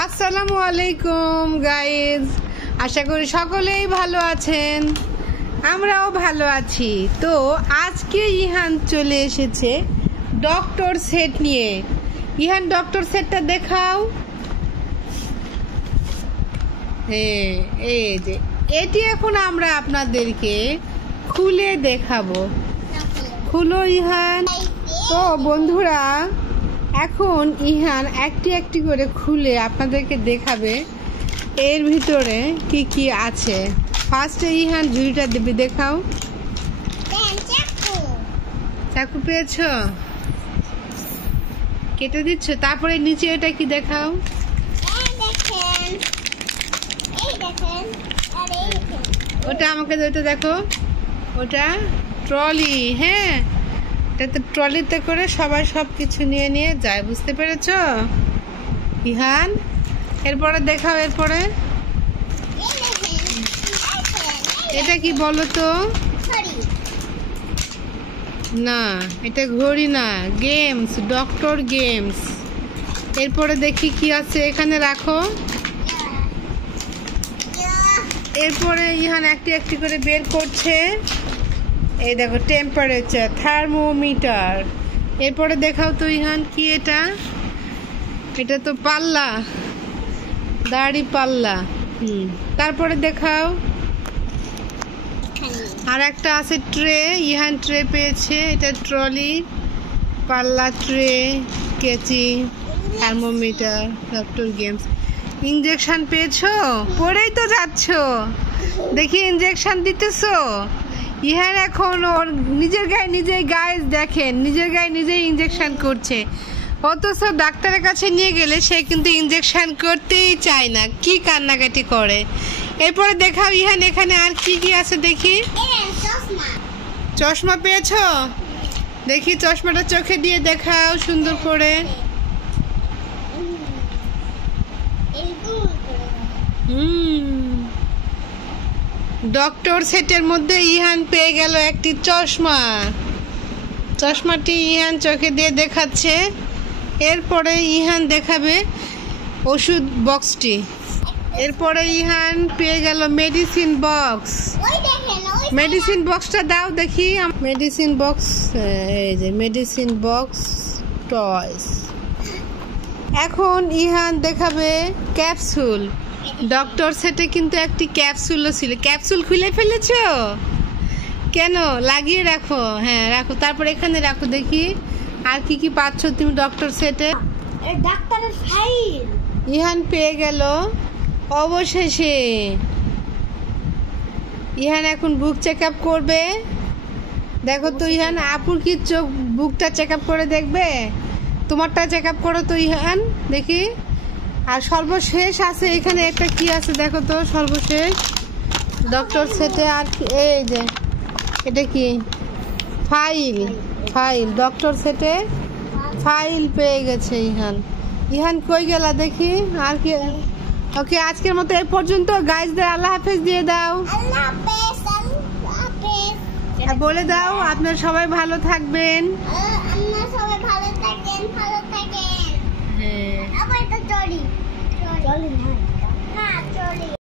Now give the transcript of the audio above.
আসসালামু আলাইকুম গাইজ, আশা করি সকলেই ভালো আছেন, আমরাও ভালো আছি। তো আজকে ইহান চলে এসেছে ডক্টর সেট নিয়ে। ইহান ডক্টর সেটটা দেখাও। এই যে এটি এখন আমরা আপনাদেরকে খুলে দেখাবো। খুলো ইহান। তো বন্ধুরা, এখন ইহান একটি একটি করে খুলে আপনাদেরকে দেখাবে এর ভিতরে কি কি আছে। ফার্স্টে ইহান ঝুড়িটা দেবে, দেখাও। চাকু পেয়েছো, কেটে দিচ্ছ। তারপরে নিচে এটা কি দেখাও। ওটা আমাকে ওটা দেখো, ওটা ট্রলি। হ্যাঁ, এটাতে ট্রলিতে করে সবাই সব কিছু নিয়ে নিয়ে যায়, বুঝতে পেরেছো ইহান? এরপরে দেখাও। এরপরে এটা কি বলো তো? না, এটা ঘড়ি না, গেমস, ডক্টর গেমস। এরপরে দেখি কি আছে এখানে, রাখো। এরপরে ইহান একটি একটি করে বের করছে। এই দেখো, টেম্পারেচার, থার্মোমিটার। এরপরে দেখাও তো ইহান, কি এটা? এটা তো পাল্লা, দাড়ি পাল্লা। তারপরে দেখাও। আর একটা আছে ট্রে। ইহান ট্রে পেয়েছে। এটা ট্রলি, পাল্লা, ট্রে, কেচি, থার্মোমিটার, ডক্টর গেমস। ইঞ্জেকশন পেয়েছো? পড়েই তো যাচ্ছ, দেখি ইঞ্জেকশন দিতেছো। ইহান এখন ওর নিজের গায়ে নিজেই, গাইজ দেখেন, নিজের গায়ে নিজেই ইঞ্জেকশন করছে। অথচ ডাক্তারের কাছে নিয়ে গেলে সে কিন্তু ইঞ্জেকশন করতেই চায় না, কি কান্নাকাটি করে। এরপরে দেখাও ইহান, এখানে আর কি কি আছে দেখি। চশমা পেয়েছো? দেখি চশমাটা চোখে দিয়ে দেখাও সুন্দর করে। ডক্টর সেটের মধ্যে ইহান পেয়ে গেল একটি চশমা। চশমাটি ইহান চোখে দিয়ে দেখাচ্ছে। এরপরে ইহান দেখাবে ওষুধ বক্সটি। এরপরে ইহান পেয়ে গেল মেডিসিন বক্স। মেডিসিন বক্সটা দাও দেখি। মেডিসিন বক্স, এই যে মেডিসিন বক্স, টয়স। এখন ইহান দেখাবে ক্যাপসুল। ডক্টর সেটে কিন্তু একটি ক্যাপসুলও ছিল। ক্যাপসুল খুলে ফেলেছো কেন? লাগিয়ে রাখো। হ্যাঁ রাখো। তারপর এখানে রাখো দেখি আর কি কি পাচ্ছ তুমি ডক্টর সেটে। ডাক্তারের ফাইল ইহান পেয়ে গেল অবশেষে। ইহান এখন বুক চেক আপ করবে। দেখো তো ইহান, আপুর কি চোখ বুকটা চেক আপ করে দেখবে? তোমারটা চেক আপ করো তো ইহান, দেখি। আর সর্বশেষ আছে এখানে একটা কি আছে দেখো তো, সর্বশেষ ডক্টর সেটে। আর এই যে এটা কি? ফাইল। ফাইল, ডক্টর সেটে ফাইল পেয়ে গেছে ইহান। ইহান কই গেলা দেখি আর কি। ওকে, আজকের মতো এই পর্যন্ত। গাইজদের আল্লাহ হাফেজ দিয়ে দাও। বলে দাও আপনারা সবাই ভালো থাকবেন। হ্যাঁ, আবার এটা চলি না।